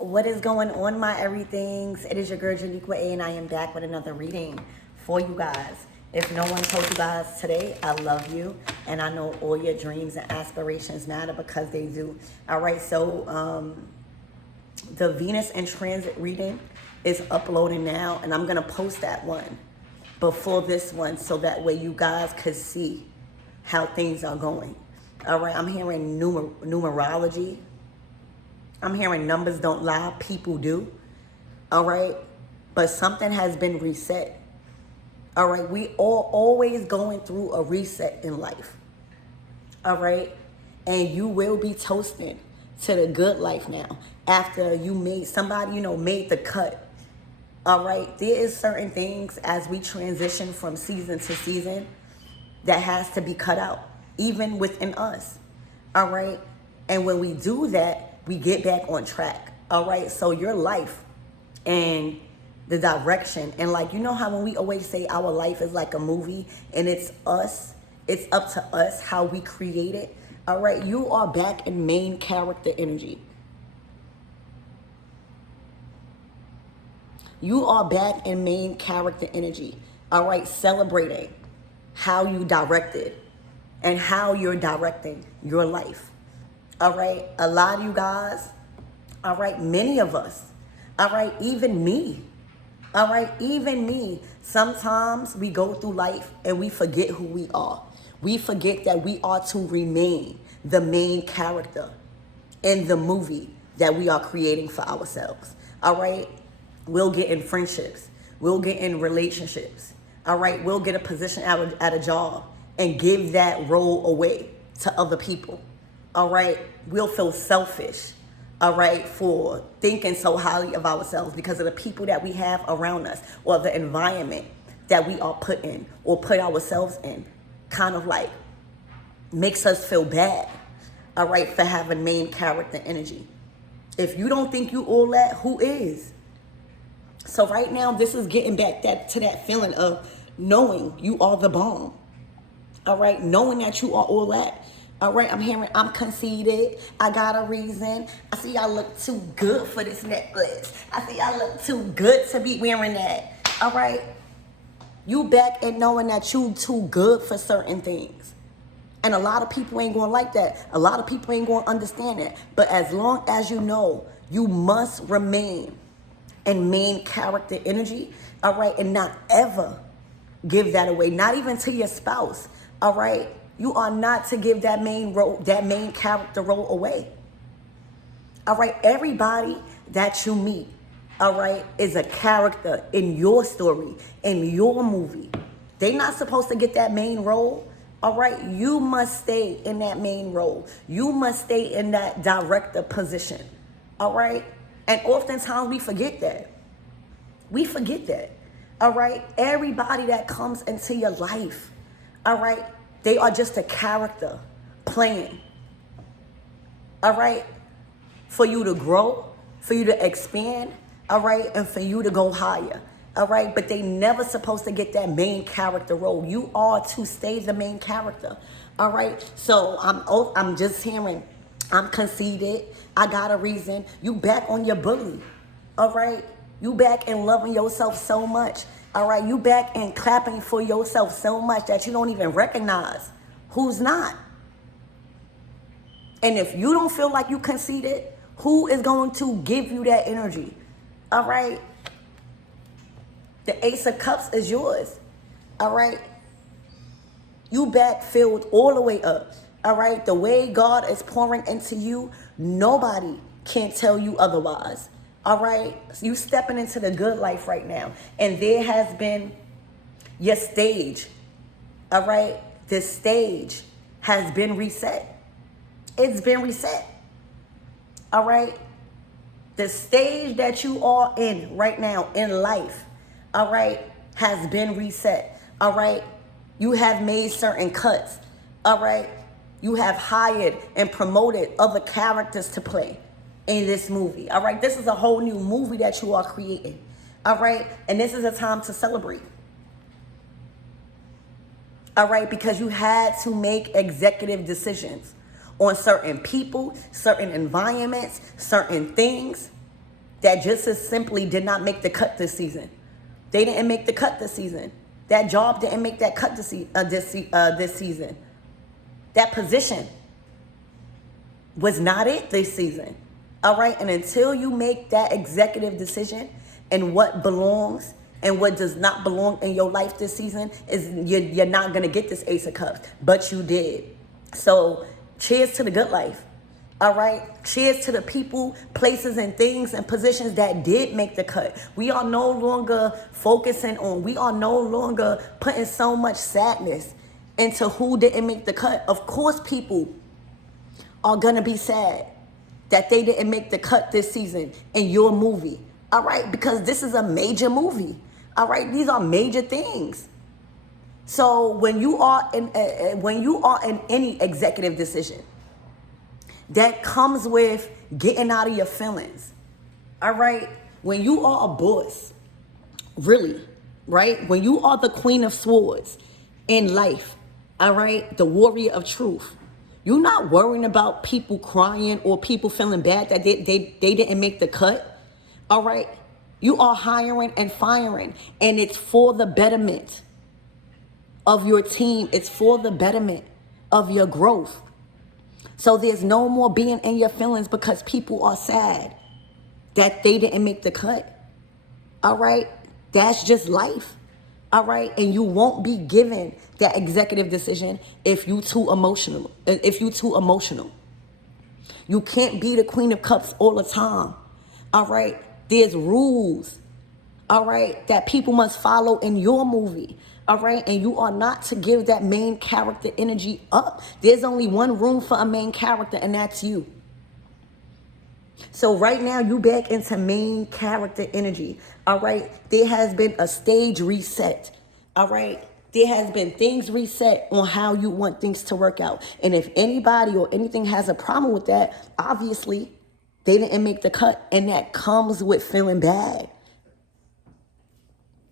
What is going on, my everythings? It is your girl Janiqua A, and I am back with another reading for you guys. If no one told you guys today, I love you, and I know all your dreams and aspirations matter because they do. All right, so the Venus in Transit reading is uploading now, and I'm gonna post that one before this one so that way you guys could see how things are going. All right, I'm hearing numerology. I'm hearing numbers don't lie, people do. All right, but something has been reset. All right, we are always going through a reset in life. All right, and you will be toasted to the good life now after you made somebody, made the cut. All right, there is certain things as we transition from season to season that has to be cut out, even within us. All right, and when we do that, we get back on track. All right, so your life and the direction, and like, you know how when we always say our life is like a movie and it's us, it's up to us how we create it. All right, you are back in main character energy. You are back in main character energy. All right, celebrating how you directed and how you're directing your life. All right, a lot of you guys, all right, many of us, all right, even me, all right, even me. Sometimes we go through life and we forget who we are. We forget that we are to remain the main character in the movie that we are creating for ourselves. All right, we'll get in friendships, we'll get in relationships. All right, we'll get a position at a job and give that role away to other people. All right, we'll feel selfish, all right, for thinking so highly of ourselves because of the people that we have around us or the environment that we are put in or put ourselves in, kind of like makes us feel bad, all right, for having main character energy. If you don't think you all that, who is? So right now, this is getting back to that feeling of knowing you are the bomb, all right, knowing that you are all that. All right, I'm hearing I'm conceited. I got a reason. I see I look too good for this necklace. I see I look too good to be wearing that. All right, you back and knowing that you too good for certain things. And a lot of people ain't gonna like that. A lot of people ain't gonna understand that. But as long as you know, you must remain in main character energy, all right, and not ever give that away, not even to your spouse, all right? You are not to give that main role, that main character role away. All right, everybody that you meet, all right, is a character in your story, in your movie. They're not supposed to get that main role. All right, you must stay in that main role. You must stay in that director position. All right, and oftentimes we forget that. We forget that. All right, everybody that comes into your life, all right, they are just a character playing, all right, for you to grow, for you to expand, all right, and for you to go higher, all right, but they never supposed to get that main character role. You are to stay the main character, all right? So I'm just hearing, I'm conceited, I got a reason. You back on your bully, all right? You back and loving yourself so much. All right, you back and clapping for yourself so much that you don't even recognize who's not. And if you don't feel like you conceited, who is going to give you that energy? All right, the Ace of Cups is yours. All right, you back filled all the way up. All right, the way God is pouring into you, nobody can tell you otherwise. All right, so you stepping into the good life right now. And there has been your stage. All right, this stage has been reset. It's been reset. All right, the stage that you are in right now in life, all right, has been reset. All right, you have made certain cuts. All right, you have hired and promoted other characters to play in this movie. All right, this is a whole new movie that you are creating. All right, and this is a time to celebrate. All right, because you had to make executive decisions on certain people, certain environments, certain things. that just as simply did not make the cut this season. They didn't make the cut this season. That job didn't make that cut this season. That position was not it this season. All right. And until you make that executive decision and what belongs and what does not belong in your life this season, is you're not going to get this Ace of Cups, but you did. So cheers to the good life. All right. Cheers to the people, places, and things and positions that did make the cut. We are no longer focusing on, we are no longer putting so much sadness into who didn't make the cut. Of course, people are going to be sad that they didn't make the cut this season in your movie. All right. Because this is a major movie. All right. These are major things. So when you are in any executive decision, that comes with getting out of your feelings. All right. When you are a boss, really, right? When you are the Queen of Swords in life, all right, the warrior of truth, you're not worrying about people crying or people feeling bad that they didn't make the cut. All right. You are hiring and firing, and it's for the betterment of your team. It's for the betterment of your growth. So there's no more being in your feelings because people are sad that they didn't make the cut. All right. That's just life. All right. And you won't be given that executive decision if you too emotional. You can't be the Queen of Cups all the time. All right. There's rules. All right. That people must follow in your movie. All right. And you are not to give that main character energy up. There's only one room for a main character, and that's you. So right now you back into main character energy. All right. There has been a stage reset. All right. There has been things reset on how you want things to work out. And if anybody or anything has a problem with that, obviously they didn't make the cut, and that comes with feeling bad.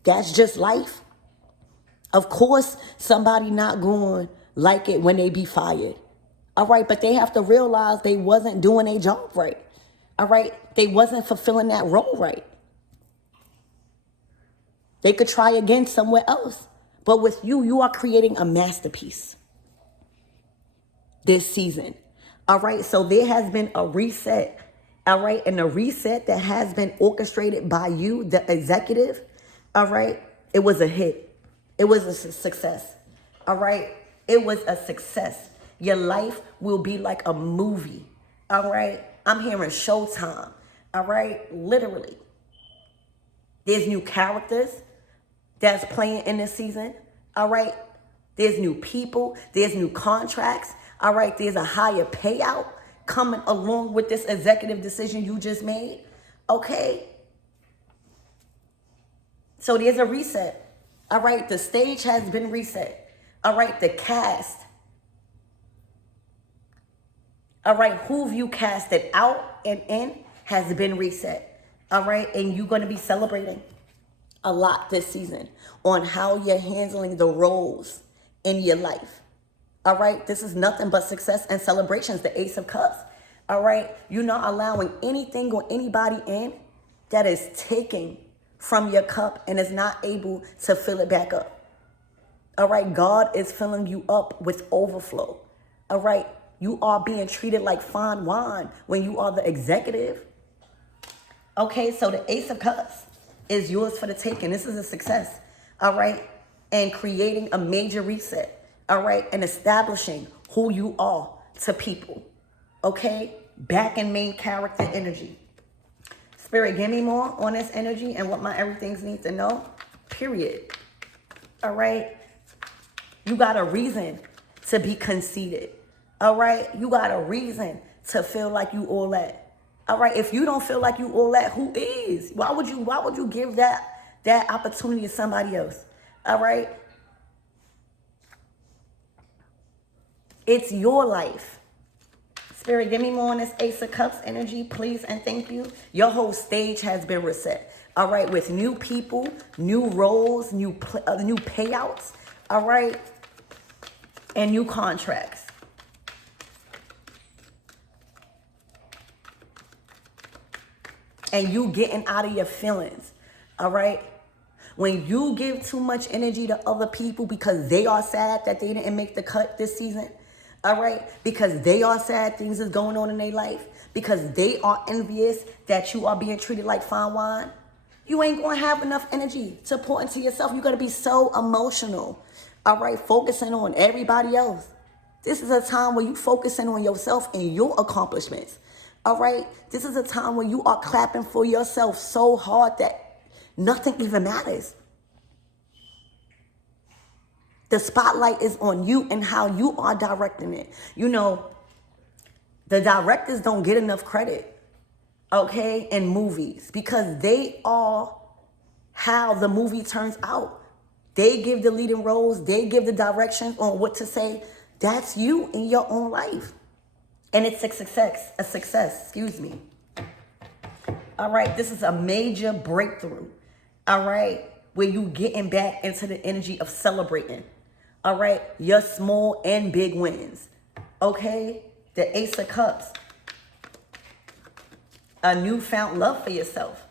That's just life. Of course, somebody not going to like it when they be fired. All right, but they have to realize they wasn't doing their job right. All right, they wasn't fulfilling that role right. They could try again somewhere else. But with you, you are creating a masterpiece this season. All right, so there has been a reset. All right, and the reset that has been orchestrated by you, the executive. All right, it was a hit. It was a success. All right. It was a success. Your life will be like a movie. All right. I'm hearing Showtime. All right. Literally. There's new characters that's playing in this season. All right. There's new people. There's new contracts. All right. There's a higher payout coming along with this executive decision you just made. Okay. So there's a reset. All right, the stage has been reset. All right, the cast. All right, who you casted out and in has been reset. All right, and you're going to be celebrating a lot this season on how you're handling the roles in your life. All right, this is nothing but success and celebrations, the Ace of Cups. All right, you're not allowing anything or anybody in that is taking from your cup and is not able to fill it back up. All right. God is filling you up with overflow. All right. You are being treated like fine wine when you are the executive. Okay. So the Ace of Cups is yours for the taking. This is a success. All right. And creating a major reset. All right. And establishing who you are to people. Okay. Back in main character energy. Spirit, give me more on this energy and what my everythings need to know. Period. All right. You got a reason to be conceited. All right. You got a reason to feel like you all that. All right. If you don't feel like you all that, who is? Why would you give that opportunity to somebody else? All right. It's your life. Spirit, give me more on this Ace of Cups energy, please, and thank you. Your whole stage has been reset. All right, with new people, new roles, new payouts. All right, and new contracts. and you getting out of your feelings. All right? When you give too much energy to other people because they are sad that they didn't make the cut this season, all right? Because they are sad things is going on in their life, because they are envious that you are being treated like fine wine, you ain't going to have enough energy to pour into yourself. You're going to be so emotional, all right? Focusing on everybody else. This is a time where you focusing on yourself and your accomplishments, all right? This is a time where you are clapping for yourself so hard that nothing even matters. The spotlight is on you and how you are directing it. You know, the directors don't get enough credit, okay, in movies, because they are how the movie turns out. They give the leading roles. They give the directions on what to say. That's you in your own life. And it's a success, excuse me. All right, this is a major breakthrough. All right, where you getting back into the energy of celebrating. All right, your small and big wins. Okay, the Ace of Cups. A newfound love for yourself.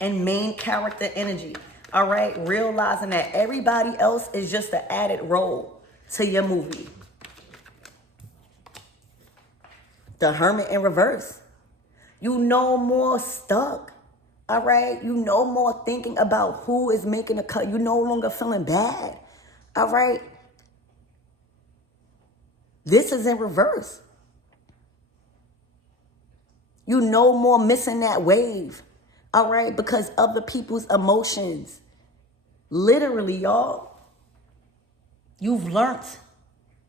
And main character energy. All right, realizing that everybody else is just an added role to your movie. The Hermit in reverse. You no more stuck. All right, you no more thinking about who is making a cut. You no longer feeling bad. All right. This is in reverse. You no more missing that wave. All right, because other people's emotions. Literally, y'all, you've learned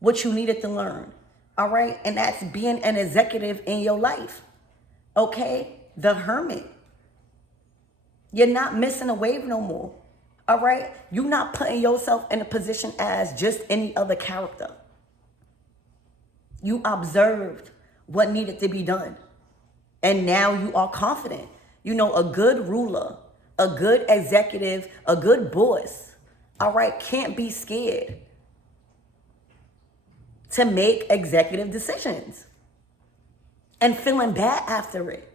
what you needed to learn. All right, and that's being an executive in your life. Okay, the Hermit. You're not missing a wave no more. All right, you're not putting yourself in a position as just any other character. You observed what needed to be done. And now you are confident. You know, a good ruler, a good executive, a good boss, all right, can't be scared to make executive decisions and feeling bad after it.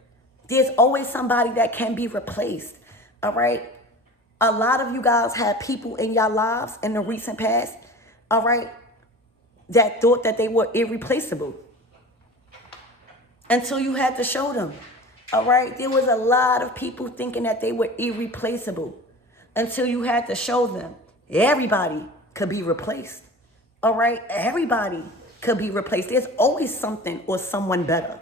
There's always somebody that can be replaced, all right? A lot of you guys had people in your lives in the recent past, all right, that thought that they were irreplaceable until you had to show them. All right, there was a lot of people thinking that they were irreplaceable until you had to show them everybody could be replaced. All right, everybody could be replaced. There's always something or someone better.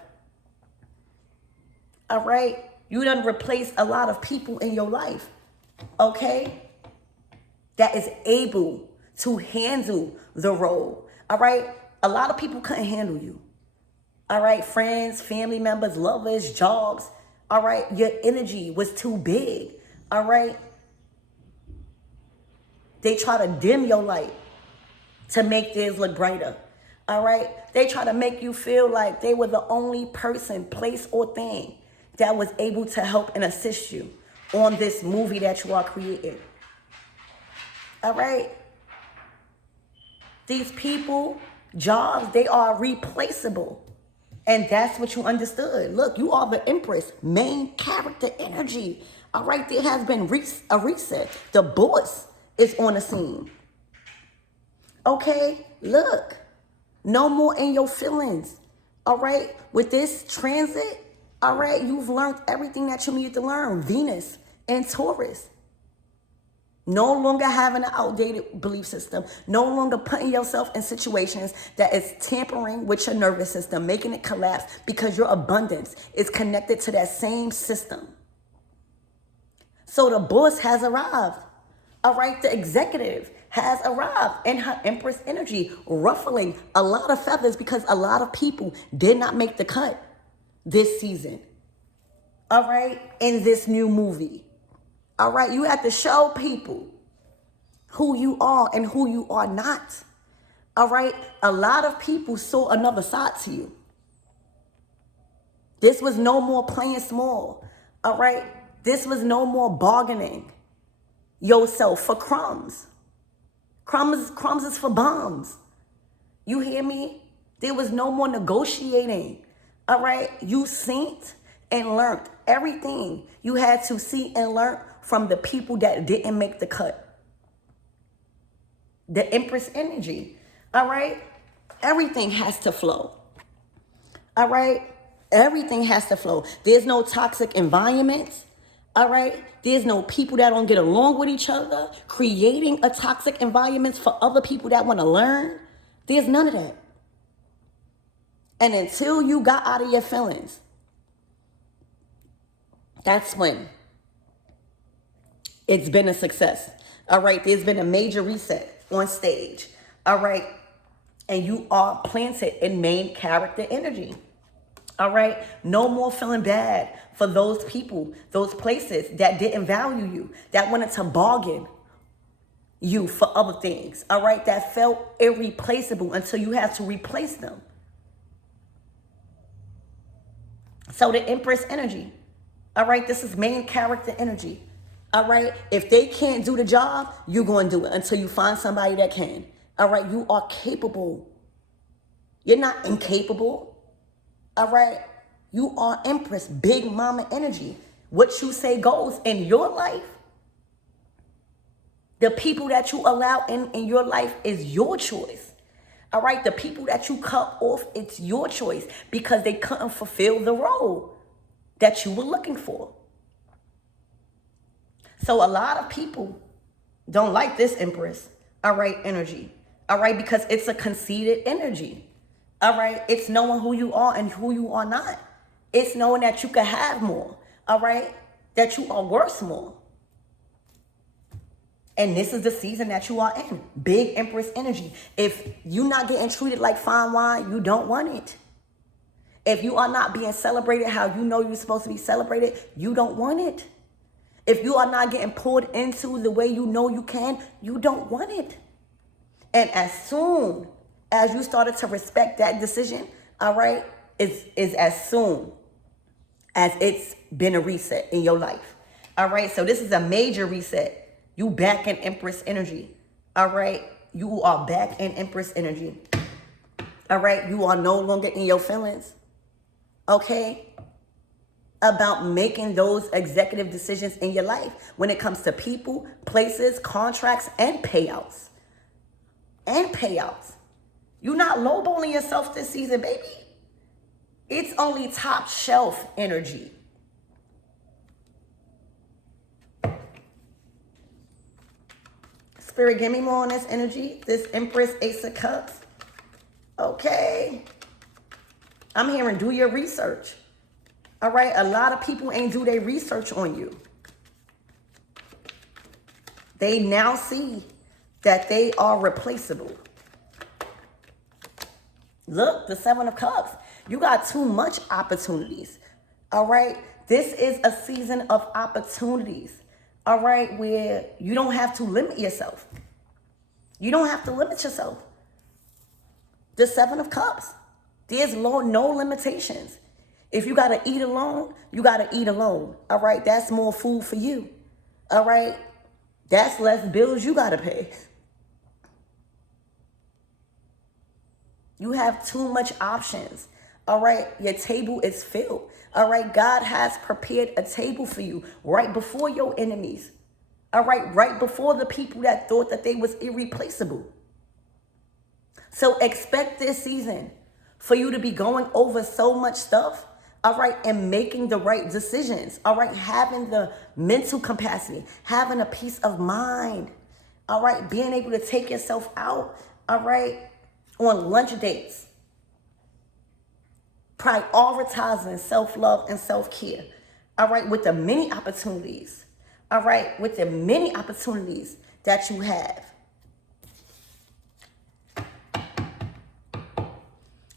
All right, you done replaced a lot of people in your life, okay, that is able to handle the role. All right, a lot of people couldn't handle you. All right, friends, family members, lovers, jobs. All right, your energy was too big. All right. They try to dim your light to make theirs look brighter. All right. They try to make you feel like they were the only person, place, or thing that was able to help and assist you on this movie that you are creating. All right. These people, jobs, they are replaceable. And that's what you understood. Look, you are the Empress, main character energy. All right, there has been a reset. The boss is on the scene. Okay, look, no more in your feelings. All right, with this transit, all right, you've learned everything that you needed to learn. Venus and Taurus. No longer having an outdated belief system. No longer putting yourself in situations that is tampering with your nervous system, making it collapse, because your abundance is connected to that same system. So the boss has arrived. All right, the executive has arrived in her Empress energy, ruffling a lot of feathers because a lot of people did not make the cut this season. All right, in this new movie. All right, you have to show people who you are and who you are not. All right, a lot of people saw another side to you. This was no more playing small. All right, this was no more bargaining yourself for crumbs. Crumbs is for bombs. You hear me? There was no more negotiating. All right, you synced and learned everything you had to see and learn from the people that didn't make the cut. The Empress energy, all right? Everything has to flow, all right? Everything has to flow. There's no toxic environments, all right? There's no people that don't get along with each other, creating a toxic environment for other people that want to learn. There's none of that. And until you got out of your feelings, that's when it's been a success. All right, there's been a major reset on stage. All right, and you are planted in main character energy. All right, no more feeling bad for those people, those places that didn't value you, that wanted to bargain you for other things. All right, that felt irreplaceable until you had to replace them. So the Empress energy, all right, this is main character energy. All right, if they can't do the job, you're going to do it until you find somebody that can. All right, you are capable. You're not incapable. All right, you are Empress, big mama energy. What you say goes in your life. The people that you allow in your life is your choice. All right, the people that you cut off, it's your choice because they couldn't fulfill the role that you were looking for. So a lot of people don't like this Empress, all right, energy, all right, because it's a conceited energy, all right? It's knowing who you are and who you are not. It's knowing that you can have more, all right, that you are worth more. And this is the season that you are in, big Empress energy. If you're not getting treated like fine wine, you don't want it. If you are not being celebrated how you know you're supposed to be celebrated, you don't want it. If you are not getting poured into the way you know you can, you don't want it. And as soon as you started to respect that decision, all right, is as soon as it's been a reset in your life. All right, so this is a major reset. You back in Empress energy. All right, you are back in Empress energy. All right, you are no longer in your feelings. Okay? About making those executive decisions in your life when it comes to people, places, contracts, and payouts. And payouts. You're not lowballing yourself this season, baby. It's only top shelf energy. Spirit, give me more on this energy. This Empress Ace of Cups. Okay. I'm hearing do your research. All right, a lot of people ain't do their research on you. They now see that they are replaceable. Look, the Seven of Cups. You got too much opportunities. All right, this is a season of opportunities. All right, where you don't have to limit yourself. You don't have to limit yourself. The Seven of Cups. There's no limitations. If you got to eat alone, you got to eat alone. All right, that's more food for you. All right, that's less bills you got to pay. You have too much options. All right, your table is filled. All right, God has prepared a table for you right before your enemies. All right before the people that thought that they was irreplaceable. So expect this season for you to be going over so much stuff, all right, and making the right decisions, all right, having the mental capacity, having a peace of mind, all right, being able to take yourself out, all right, on lunch dates, prioritizing self-love and self-care, all right, with the many opportunities, all right, with the many opportunities that you have.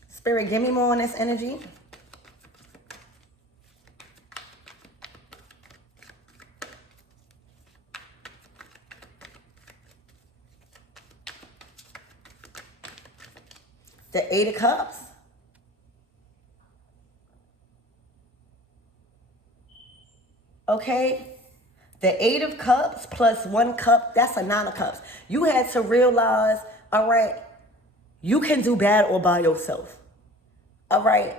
Spirit, give me more on this energy. The Eight of Cups. Okay. The Eight of Cups plus 1 cup, that's a 9 of Cups. You had to realize, all right, you can do bad all by yourself. All right.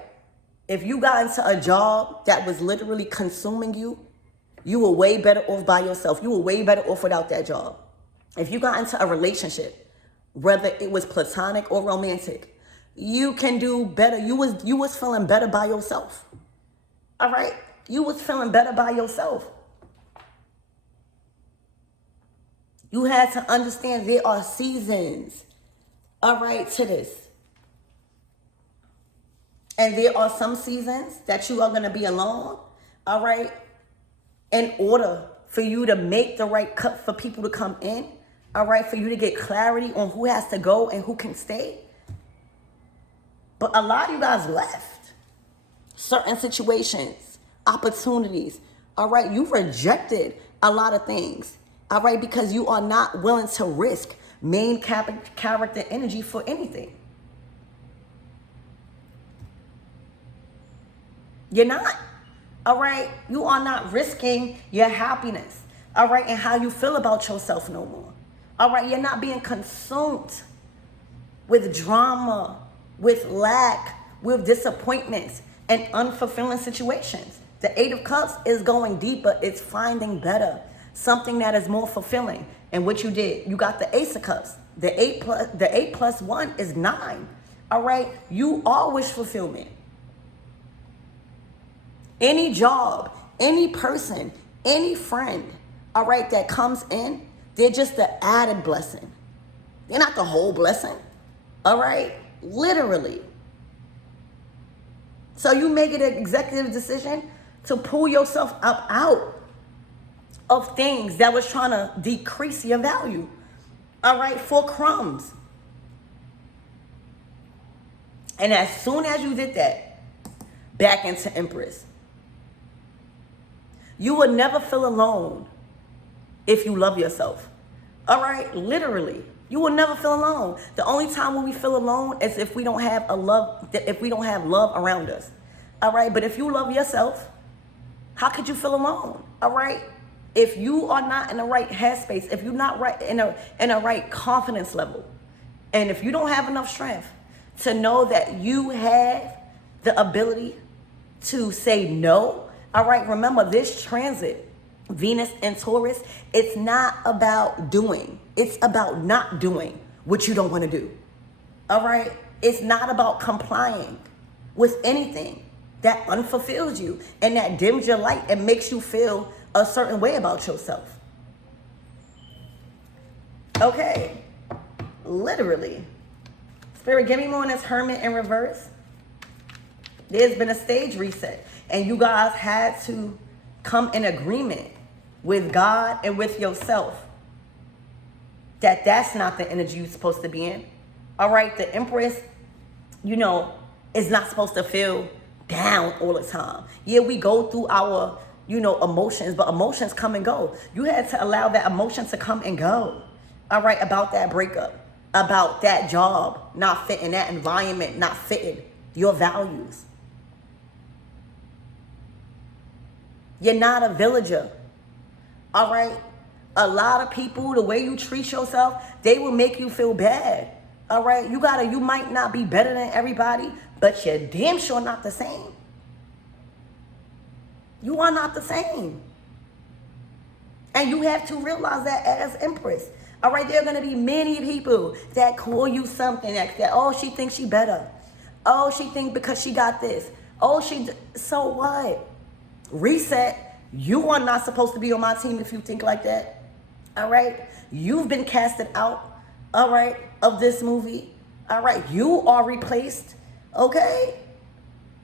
If you got into a job that was literally consuming you, you were way better off by yourself. You were way better off without that job. If you got into a relationship, whether it was platonic or romantic, you can do better. You was feeling better by yourself. All right? You was feeling better by yourself. You had to understand there are seasons, all right, to this. And there are some seasons that you are going to be alone, all right, in order for you to make the right cut for people to come in, all right, for you to get clarity on who has to go and who can stay. But a lot of you guys left certain situations, opportunities, all right? You rejected a lot of things, all right, because you are not willing to risk main character energy for anything. You're not, all right? You are not risking your happiness, all right, and how you feel about yourself no more. All right, you're not being consumed with drama, with lack, with disappointments and unfulfilling situations. The Eight of Cups is going deeper. It's finding better, something that is more fulfilling. And what you did, you got the Ace of Cups. The eight plus 1 is 9. All right, you are wish fulfillment. Any job, any person, any friend, all right, that comes in, they're just the added blessing. They're not the whole blessing, all right? Literally. So you make it an executive decision to pull yourself up out of things that was trying to decrease your value, all right, for crumbs. And as soon as you did that, back into Empress. You will never feel alone if you love yourself. All right? Literally. You will never feel alone. The only time when we feel alone is if we don't have love around us. All right? But if you love yourself, how could you feel alone? All right? If you are not in the right headspace, if you're not right in a right confidence level, and if you don't have enough strength to know that you have the ability to say no, all right, remember this transit, Venus and Taurus, it's not about doing. It's about not doing what you don't want to do. All right? It's not about complying with anything that unfulfills you and that dims your light and makes you feel a certain way about yourself. Okay. Literally. Spirit, give me more on this Hermit in reverse. There's been a stage reset. And you guys had to come in agreement with God and with yourself that that's not the energy you're supposed to be in. All right, the Empress, is not supposed to feel down all the time. Yeah, we go through our, emotions, but emotions come and go. You had to allow that emotion to come and go. All right, about that breakup, about that job not fitting, that environment not fitting your values. You're not a villager, all right? A lot of people, the way you treat yourself, they will make you feel bad, all right? You might not be better than everybody, but you're damn sure not the same. You are not the same. And you have to realize that as Empress, all right? There are going to be many people that call you something that oh, she thinks she better. Oh, she thinks because she got this. Oh, so what? Reset. You are not supposed to be on my team if you think like that. All right. You've been casted out. All right. Of this movie. All right. You are replaced. Okay.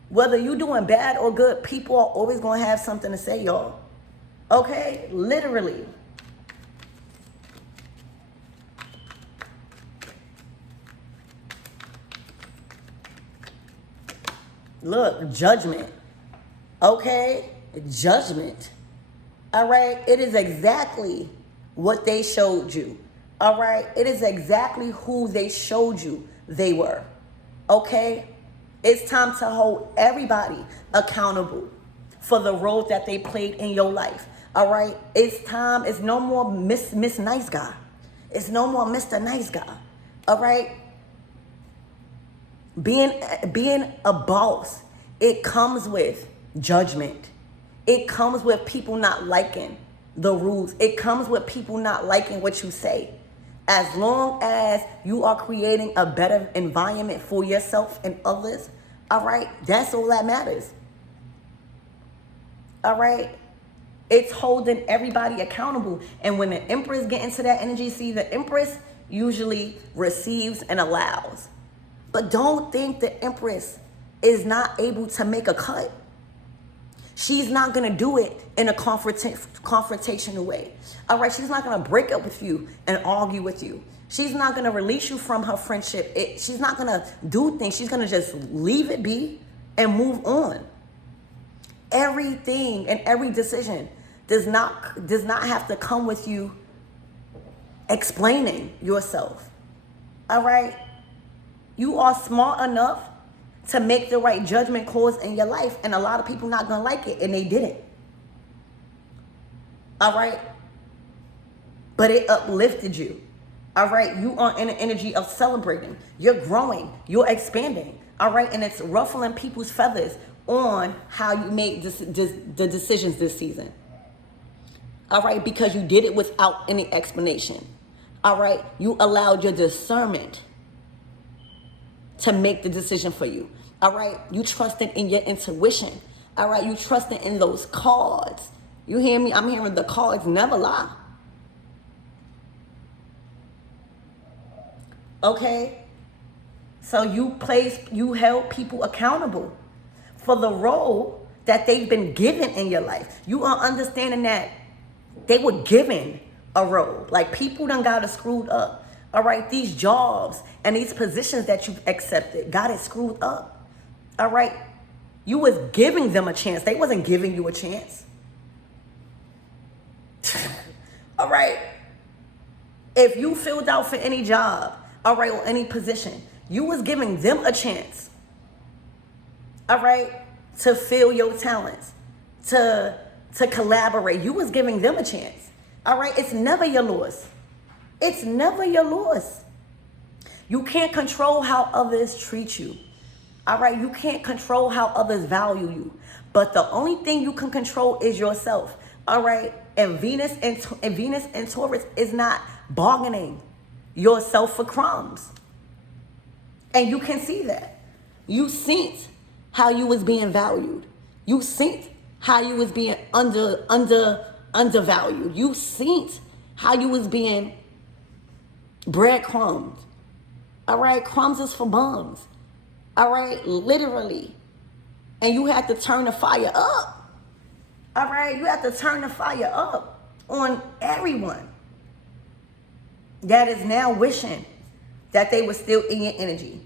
Whether you're doing bad or good, people are always going to have something to say, y'all. Okay. Literally. Look, judgment. Okay. Judgment. All right. It is exactly what they showed you. All right. It is exactly who they showed you they were. Okay. It's time to hold everybody accountable for the role that they played in your life. All right. It's time. It's no more Miss Nice Guy. It's no more Mr. Nice Guy. All right. Being a boss It comes with judgment. It comes with people not liking the rules. It comes with people not liking what you say. As long as you are creating a better environment for yourself and others, all right, that's all that matters. All right? It's holding everybody accountable. And when the Empress get into that energy, see, the Empress usually receives and allows. But don't think the Empress is not able to make a cut. She's not going to do it in a confrontational way. All right, she's not going to break up with you and argue with you. She's not going to release you from her friendship. She's not going to do things. She's going to just leave it be and move on. Everything and every decision does not have to come with you explaining yourself. All right? You are smart enough to make the right judgment calls in your life, and a lot of people not gonna like it, and they didn't. All right? But it uplifted you. All right? You are in an energy of celebrating. You're growing. You're expanding. All right? And it's ruffling people's feathers on how you made the decisions this season. All right? Because you did it without any explanation. All right? You allowed your discernment to make the decision for you. All right? You trusted in your intuition. All right? You trusted in those cards. You hear me? I'm hearing the cards never lie. Okay? So you held people accountable for the role that they've been given in your life. You are understanding that they were given a role. Like, people done got it screwed up. All right, these jobs and these positions that you've accepted got it screwed up. All right, you was giving them a chance. They wasn't giving you a chance. All right, if you filled out for any job, all right, or any position, you was giving them a chance. All right, to fill your talents, to collaborate. You was giving them a chance. All right, it's never your loss. It's never your loss. You can't control how others treat you. All right, you can't control how others value you. But the only thing you can control is yourself. All right, and Venus and Taurus is not bargaining yourself for crumbs. And you can see that. You seen how you was being valued. You seen how you was being undervalued. You seen how you was being breadcrumbs. All right, crumbs is for bums. All right, literally. And you have to turn the fire up. All right, you have to turn the fire up on everyone that is now wishing that they were still in your energy,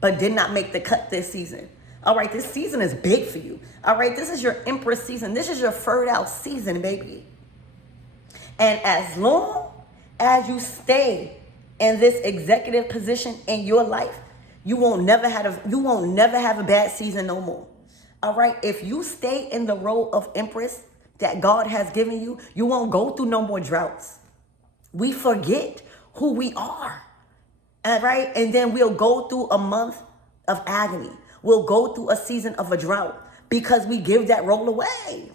but did not make the cut this season. All right, this season is big for you. All right, this is your Empress season. This is your third out season, baby. And as long as you stay in this executive position in your life, you won't never have a bad season no more. All right, if you stay in the role of Empress that God has given you, you won't go through no more droughts. We forget who we are. All right, and then we'll go through a month of agony. We'll go through a season of a drought because we give that role away.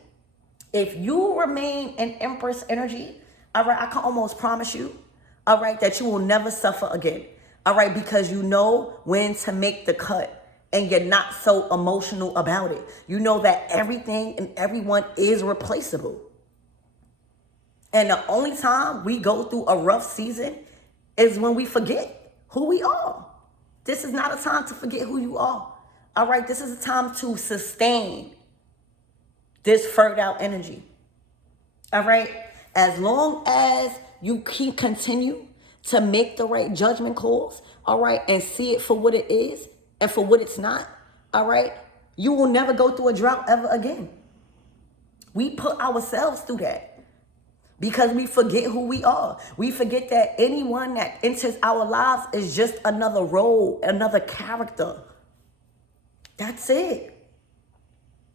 If you remain in Empress energy, all right, I can almost promise you, all right, that you will never suffer again. All right, because you know when to make the cut and you're not so emotional about it. You know that everything and everyone is replaceable. And the only time we go through a rough season is when we forget who we are. This is not a time to forget who you are. All right, this is a time to sustain this furred out energy. All right, as long as you continue to make the right judgment calls, all right, and see it for what it is and for what it's not, all right, you will never go through a drought ever again. We put ourselves through that because we forget who we are. We forget that anyone that enters our lives is just another role, another character. That's it.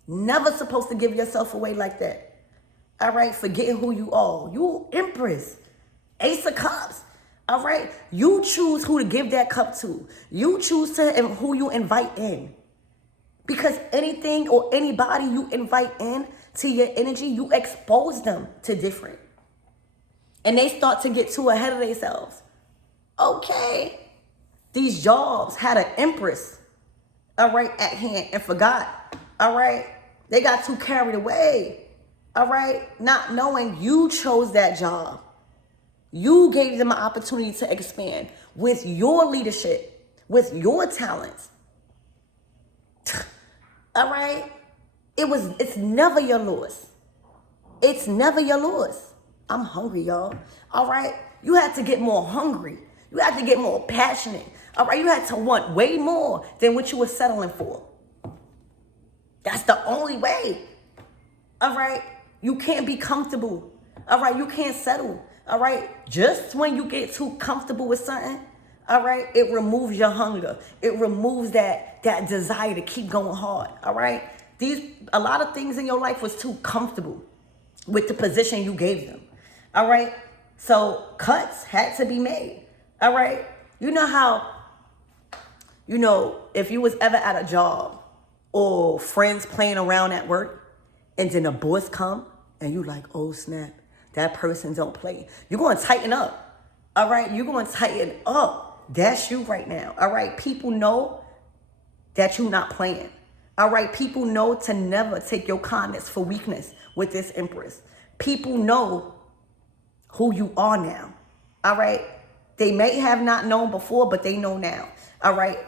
Never supposed to give yourself away like that. All right, forgetting who you are. You Empress, Ace of Cups. All right, you choose who to give that cup to. You choose who you invite in. Because anything or anybody you invite in to your energy, you expose them to different. And they start to get too ahead of themselves. Okay. These jobs had an empress, all right, at hand and forgot, all right? They got too carried away, all right? Not knowing you chose that job. You gave them an opportunity to expand with your leadership, with your talents. All right? It's never your loss. It's never your loss. I'm hungry, y'all. All right? You had to get more hungry. You had to get more passionate. All right? You had to want way more than what you were settling for. That's the only way. All right? You can't be comfortable. All right? You can't settle. All right? Just when you get too comfortable with something, all right, it removes your hunger. It removes that desire to keep going hard. All right? A lot of things in your life was too comfortable with the position you gave them. All right? So cuts had to be made. All right? You know how, if you was ever at a job or friends playing around at work and then a boss come and you like, oh snap, that person don't play. You're going to tighten up. All right? You're going to tighten up. That's you right now. All right? People know that you're not playing. All right? People know to never take your kindness for weakness with this empress. People know who you are now. All right? They may have not known before, but they know now. All right?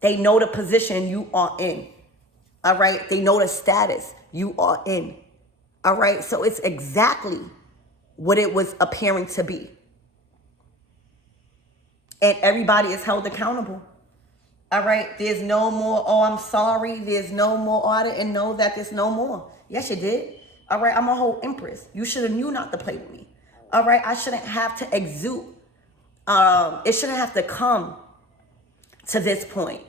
They know the position you are in. All right? They know the status you are in. All right? So it's exactly what it was appearing to be. And everybody is held accountable. All right? There's no more, oh, I'm sorry. There's no more, oh, I didn't know that there's no more. Yes, you did. All right? I'm a whole empress. You should have knew not to play with me. All right? I shouldn't have to exude. It shouldn't have to come to this point.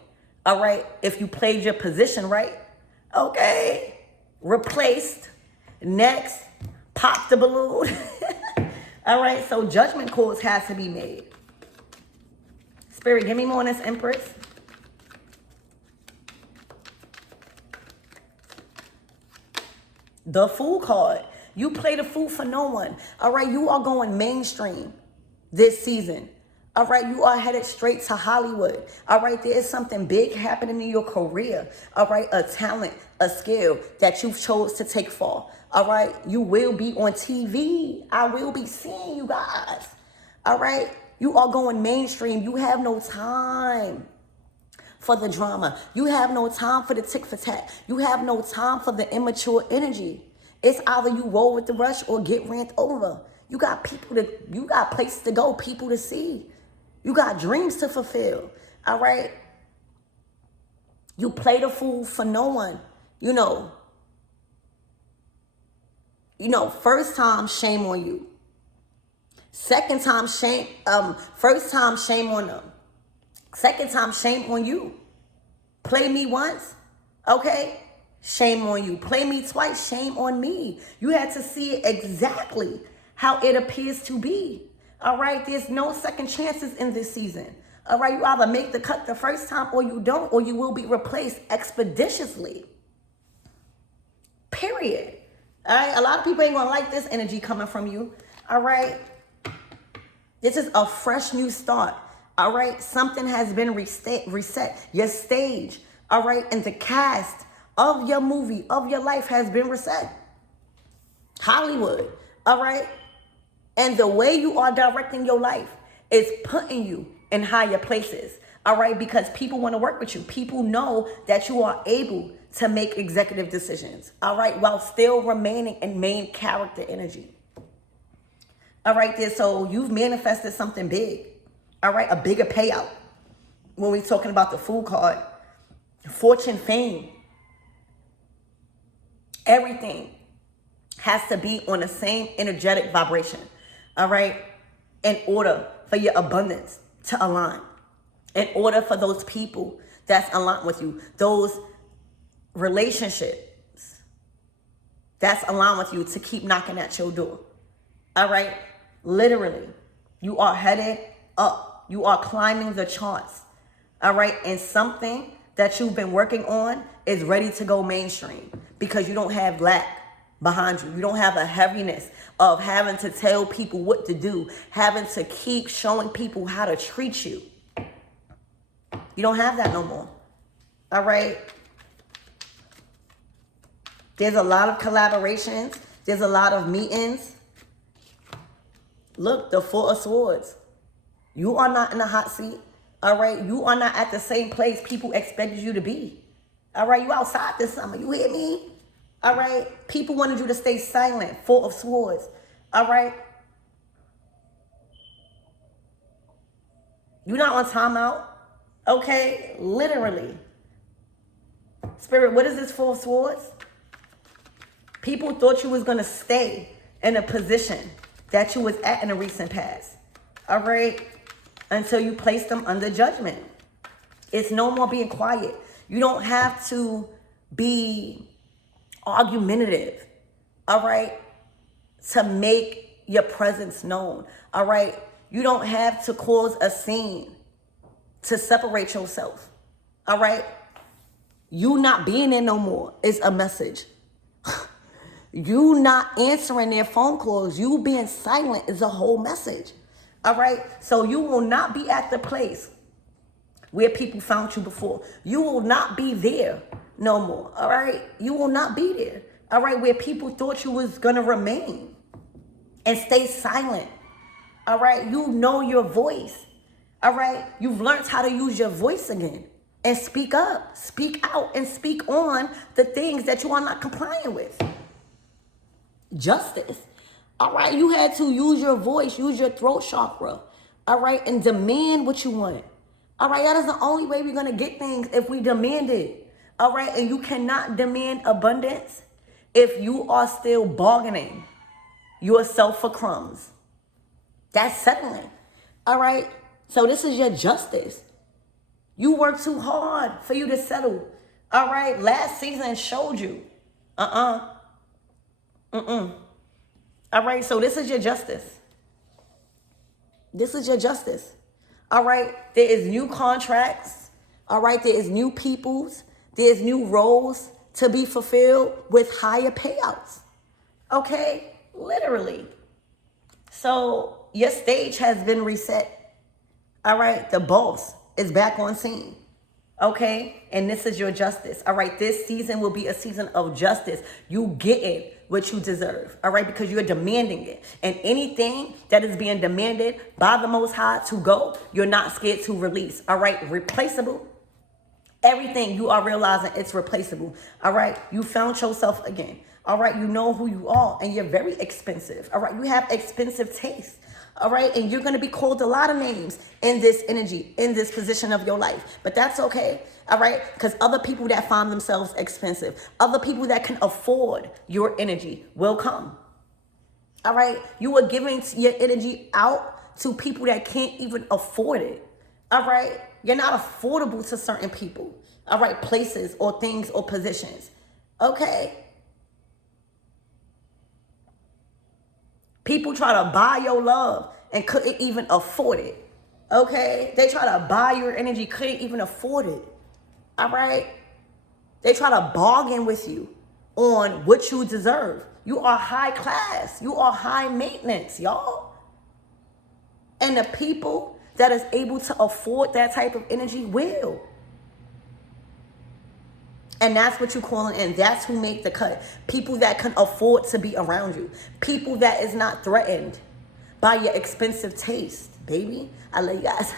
All right? If you played your position right, okay. Replaced. Next. Pop the balloon. All right? So judgment calls has to be made. Spirit, give me more on this empress. The Fool card. You play the fool for no one. All right, you are going mainstream this season. All right, you are headed straight to Hollywood. All right, there is something big happening in your career. All right, a talent, a skill that you've chose to take for. All right, you will be on TV. I will be seeing you guys. All right, you are going mainstream. You have no time for the drama. You have no time for the tick for tat. You have no time for the immature energy. It's either you roll with the rush or get ran over. You got places to go, people to see. You got dreams to fulfill. All right? You play the fool for no one. First time, shame on you. Second time, first time, shame on them. Second time, shame on you. Play me once, okay? Shame on you. Play me twice, shame on me. You had to see it exactly how it appears to be. All right? There's no second chances in this season. All right? You either make the cut the first time or you don't, or you will be replaced expeditiously. Period. All right? A lot of people ain't gonna like this energy coming from you. All right? This is a fresh new start. All right? Something has been reset. Your stage, all right, and the cast of your movie, of your life has been reset. Hollywood, all right? And the way you are directing your life is putting you in higher places, all right? Because people want to work with you. People know that you are able to make executive decisions, all right, while still remaining in main character energy. All right, there. So you've manifested something big. All right, a bigger payout. When we're talking about the Fool card, fortune, fame, everything has to be on the same energetic vibration. All right, in order for your abundance to align, in order for those people that's aligned with you, those relationships that's aligned with you to keep knocking at your door. All right. Literally, you are headed up. You are climbing the charts. All right. And something that you've been working on is ready to go mainstream because you don't have lack behind you. You don't have a heaviness of having to tell people what to do, having to keep showing people how to treat you. You don't have that no more. All right? There's a lot of collaborations. There's a lot of meetings. Look, the Four of Swords. You are not in the hot seat. All right? You are not at the same place people expected you to be. All right? You outside this summer. You hear me? All right? People wanted you to stay silent. Four of Swords. All right? You're not on timeout. Okay? Literally. Spirit, what is this Four of Swords? People thought you was going to stay in a position that you was at in the recent past. All right? Until you place them under judgment. It's no more being quiet. You don't have to be argumentative, all right, to make your presence known, all right? You don't have to cause a scene to separate yourself, all right? You not being there no more is a message. You not answering their phone calls, you being silent is a whole message, all right? So you will not be at the place where people found you before. You will not be there no more, all right? You will not be there, all right, where people thought you was going to remain and stay silent, all right? You know your voice, all right? You've learned how to use your voice again and speak up, speak out, and speak on the things that you are not complying with. Justice, all right? You had to use your voice, use your throat chakra, all right, and demand what you want. All right, that is the only way we're going to get things if we demand it. All right, and you cannot demand abundance if you are still bargaining yourself for crumbs. That's settling. All right, so this is your justice. You work too hard for you to settle. All right, last season showed you. All right, so this is your justice. This is your justice. All right, there is new contracts. All right, there is new peoples. There's new roles to be fulfilled with higher payouts. Okay, literally. So your stage has been reset. All right, the boss is back on scene. Okay, and this is your justice. All right, this season will be a season of justice. You getting what you deserve. All right, because you're demanding it. And anything that is being demanded by the Most High to go, you're not scared to release. All right, replaceable. Everything you are realizing it's replaceable. All right, you found yourself again. All right, you know who you are and you're very expensive. All right, you have expensive taste. All right, and you're going to be called a lot of names in this energy, in this position of your life. But that's okay. All right, because other people that find themselves expensive, other people that can afford your energy will come. All right, you are giving your energy out to people that can't even afford it. All right, you're not affordable to certain people. All right, places or things or positions. Okay. People try to buy your love and couldn't even afford it. Okay? They try to buy your energy, couldn't even afford it. All right? They try to bargain with you on what you deserve. You are high class. You are high maintenance, y'all. And the people that is able to afford that type of energy will. And that's what you're calling in. That's who make the cut. People that can afford to be around you. People that is not threatened by your expensive taste, baby. I love you guys.